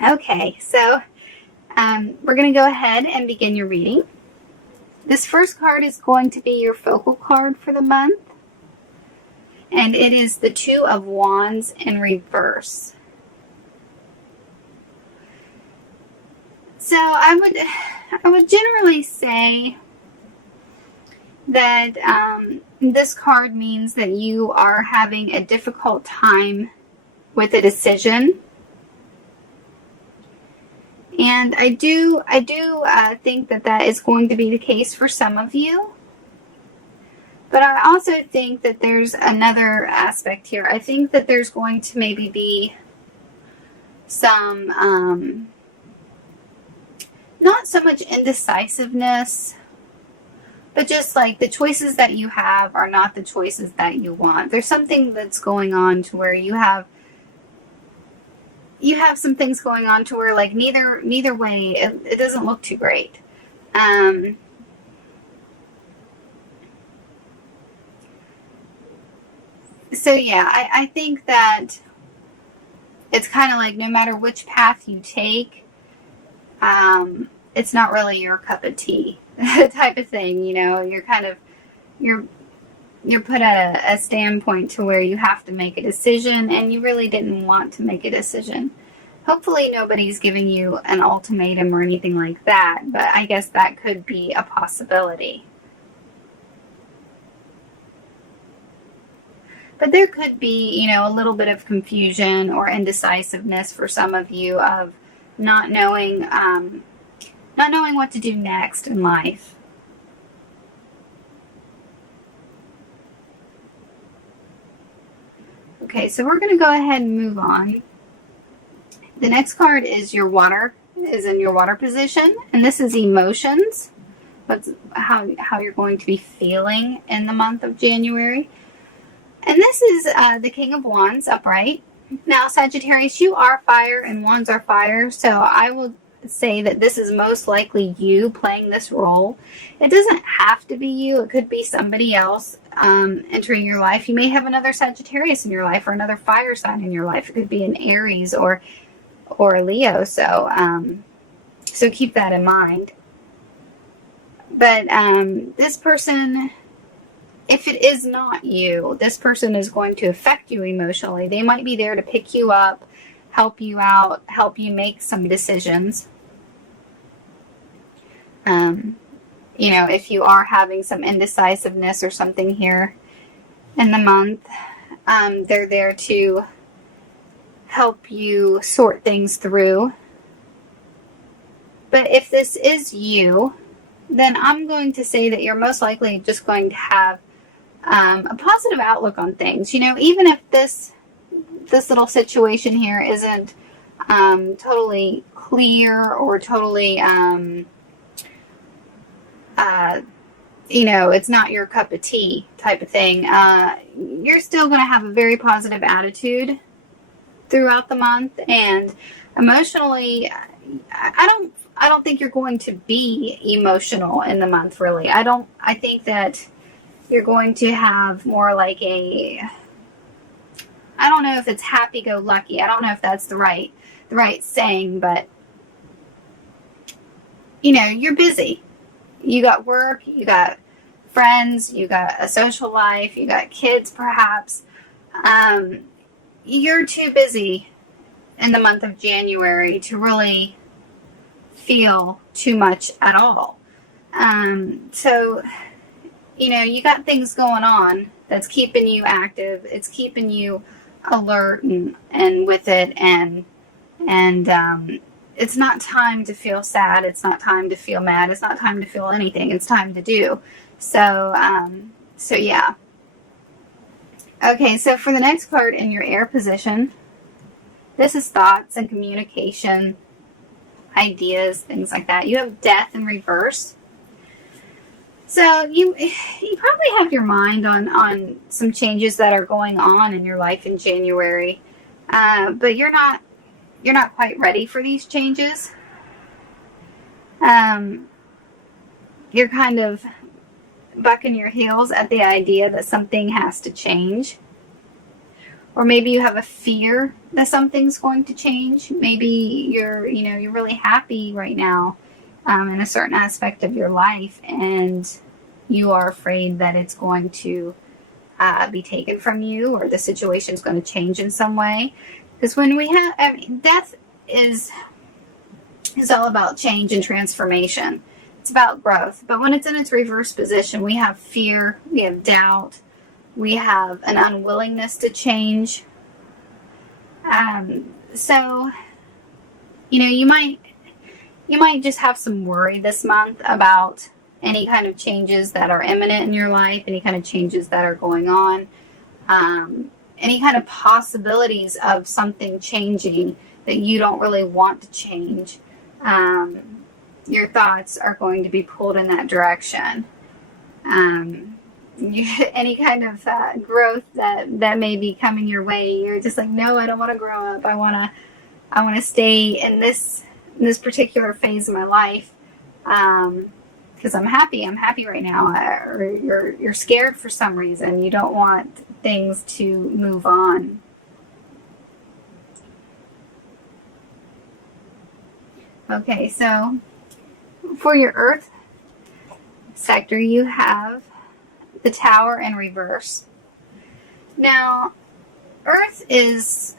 Okay, so we're going to go ahead and begin your reading. This first card is going to be your focal card for the month, and it is the Two of Wands in reverse. So I would generally say that this card means that you are having a difficult time with a decision. And I do think that is going to be the case for some of you. But I also think that there's another aspect here. I think that there's going to maybe be some, not so much indecisiveness, but just like the choices that you have are not the choices that you want. There's something that's going on to where you have some things going on to where like neither way it doesn't look too great. So yeah, I think that it's kind of like no matter which path you take, it's not really your cup of tea type of thing. You know, you're put at a standpoint to where you have to make a decision, and you really didn't want to make a decision. Hopefully nobody's giving you an ultimatum or anything like that, but I guess that could be a possibility. But there could be, you know, a little bit of confusion or indecisiveness for some of you of not knowing what to do next in life. Okay, so we're going to go ahead and move on. The next card is in your water position, and this is emotions. How you're going to be feeling in the month of January. And this is the King of Wands upright. Now, Sagittarius, you are fire and Wands are fire, so I will say that this is most likely you playing this role. It doesn't have to be you. It could be somebody else entering your life. You may have another Sagittarius in your life or another fire sign in your life. It could be an Aries or a Leo, so keep that in mind. But this person, if it is not you, this person is going to affect you emotionally. They might be there to pick you up, help you out, help you make some decisions. You know, if you are having some indecisiveness or something here in the month, they're there to help you sort things through. But if this is you, then I'm going to say that you're most likely just going to have a positive outlook on things. You know, even if this little situation here isn't totally clear or totally, you know, it's not your cup of tea type of thing, you're still going to have a very positive attitude throughout the month. And emotionally, I don't think you're going to be emotional in the month, really. I think that you're going to have more like I don't know if it's happy-go-lucky. I don't know if that's the right saying, but you know, you're busy. You got work, you got friends, you got a social life, you got kids perhaps. You're too busy in the month of January to really feel too much at all. So, you know, you got things going on that's keeping you active. It's keeping you alert and with it. And it's not time to feel sad. It's not time to feel mad. It's not time to feel anything. It's time to do. So yeah. Okay, so for the next card in your air position, this is thoughts and communication, ideas, things like that. You have death in reverse. So you probably have your mind on some changes that are going on in your life in January, but you're not quite ready for these changes. You're kind of bucking your heels at the idea that something has to change, or maybe you have a fear that something's going to change. Maybe you're really happy right now in a certain aspect of your life, and you are afraid that it's going to be taken from you, or the situation's going to change in some way. Because when we have, death is all about change and transformation. It's about growth. But when it's in its reverse position, we have fear, we have doubt, we have an unwillingness to change. So, you might just have some worry this month about any kind of changes that are imminent in your life, any kind of changes that are going on, any kind of possibilities of something changing that you don't really want to change. Your thoughts are going to be pulled in that direction. Any kind of growth that may be coming your way, you're just like, no, I don't want to grow up. I want to stay in this particular phase of my life because I'm happy. I'm happy right now. Or you're scared for some reason. You don't want things to move on. Okay, so for your Earth sector, you have the Tower in reverse. Now, Earth is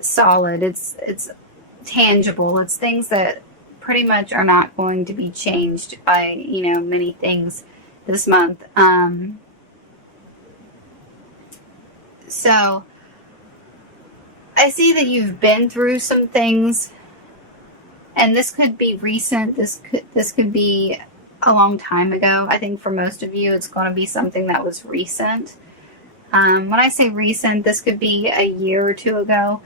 solid. It's tangible. It's things that pretty much are not going to be changed by many things this month. So I see that you've been through some things, and this could be recent. This could be a long time ago. I think for most of you, it's going to be something that was recent. When I say recent, this could be a year or two ago.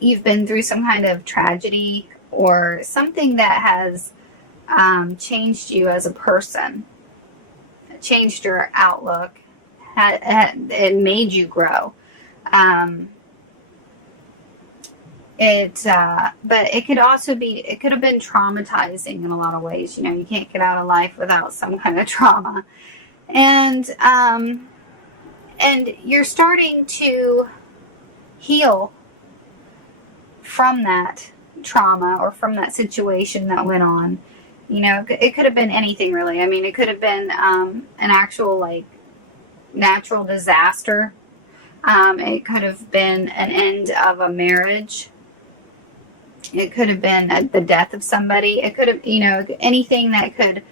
You've been through some kind of tragedy or something that has changed you as a person, changed your outlook, it made you grow. But it could also it could have been traumatizing in a lot of ways. You can't get out of life without some kind of trauma. And you're starting to heal from that trauma or from that situation that went on. It could have been anything really. It could have been an actual natural disaster. It could have been an end of a marriage. It could have been the death of somebody. It could have, anything that could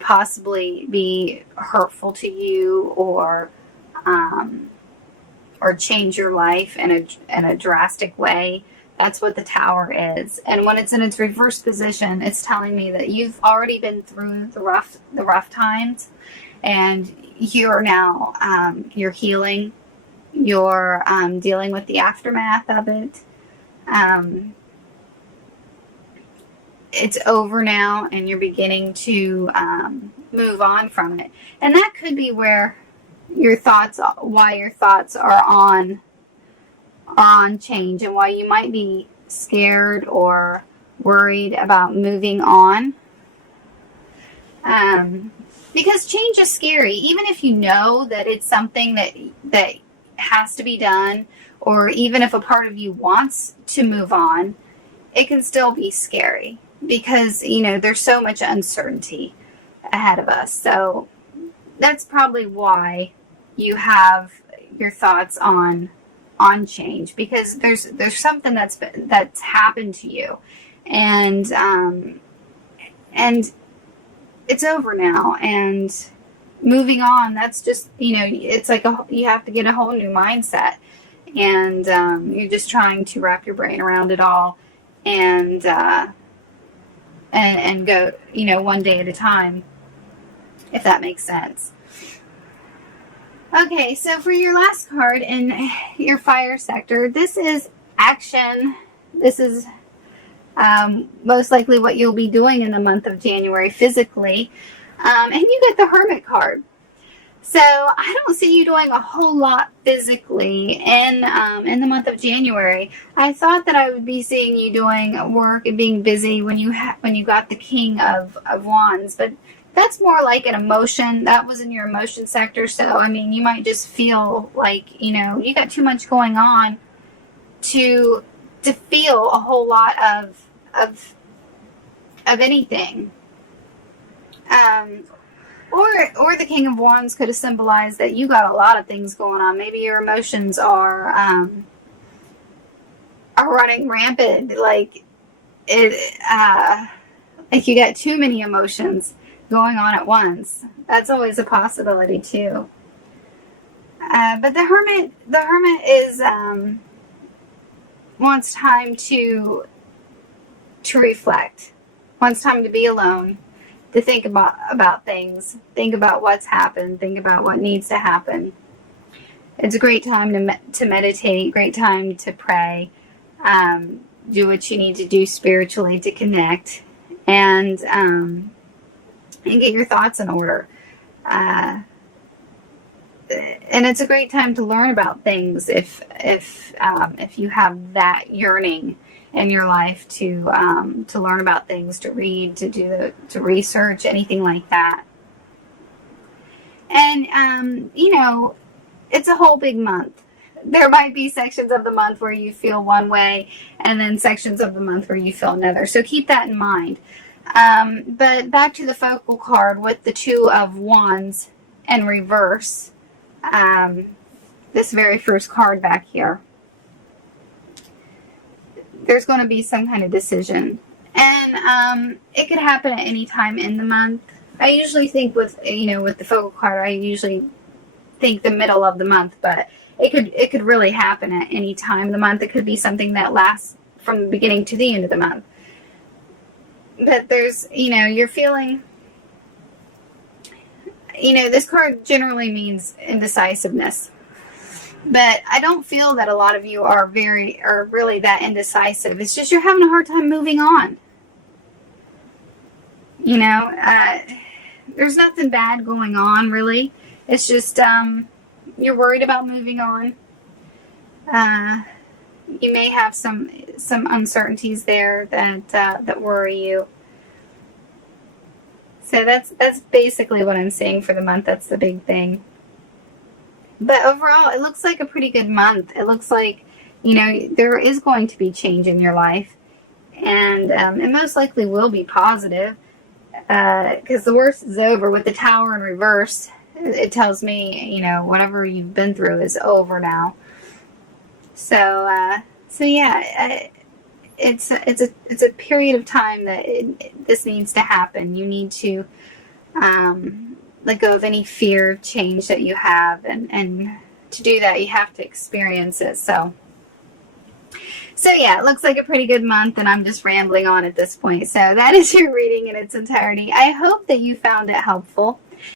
possibly be hurtful to you or change your life in a drastic way. That's what the Tower is. And when it's in its reverse position, it's telling me that you've already been through the rough times, and you're now you're healing. You're dealing with the aftermath of it. It's over now, and you're beginning to move on from it. And that could be why your thoughts are on change, and why you might be scared or worried about moving on. Because change is scary, even if you know that it's something that has to be done, or even if a part of you wants to move on, it can still be scary because there's so much uncertainty ahead of us. So that's probably why you have your thoughts on change, because there's something that's happened to you, and it's over now, and moving on, that's just it's like you have to get a whole new mindset, and you're just trying to wrap your brain around it all, and go one day at a time, if that makes sense. Okay, so for your last card in your fire sector, this is action. This is most likely what you'll be doing in the month of January physically. And you get the Hermit card. So I don't see you doing a whole lot physically in the month of January. I thought that I would be seeing you doing work and being busy when you got the King of Wands, but that's more like an emotion. That was in your emotion sector. So, I mean, you might just feel like, you know, you got too much going on to feel a whole lot of anything. Or the King of Wands could have symbolized that you got a lot of things going on. Maybe your emotions are running rampant, like you got too many emotions going on at once. That's always a possibility too. But the Hermit is wants time to reflect, wants time to be alone, to think about things, think about what's happened, think about what needs to happen. It's a great time to meditate, great time to pray, do what you need to do spiritually to connect, and get your thoughts in order. And it's a great time to learn about things if you have that yearning in your life to learn about things, to read, to research, anything like that. And you know, it's a whole big month. There might be sections of the month where you feel one way, and then sections of the month where you feel another. So keep that in mind. But back to the focal card with the Two of Wands in reverse. This very first card back here. There's going to be some kind of decision. And it could happen at any time in the month. I usually think with the focal card, I usually think the middle of the month, but it could really happen at any time of the month. It could be something that lasts from the beginning to the end of the month. But there's, you're feeling, this card generally means indecisiveness. But I don't feel that a lot of you are really that indecisive. It's just you're having a hard time moving on. There's nothing bad going on, really. It's just you're worried about moving on. You may have some uncertainties there that worry you. So that's basically what I'm seeing for the month. That's the big thing. But overall, it looks like a pretty good month. It looks like, there is going to be change in your life. And it most likely will be positive. Because the worst is over. With the Tower in reverse, it tells me, whatever you've been through is over now. So yeah, it's a period of time that this needs to happen. You need to let go of any fear of change that you have, and to do that, you have to experience it. So yeah, it looks like a pretty good month, and I'm just rambling on at this point. So that is your reading in its entirety. I hope that you found it helpful.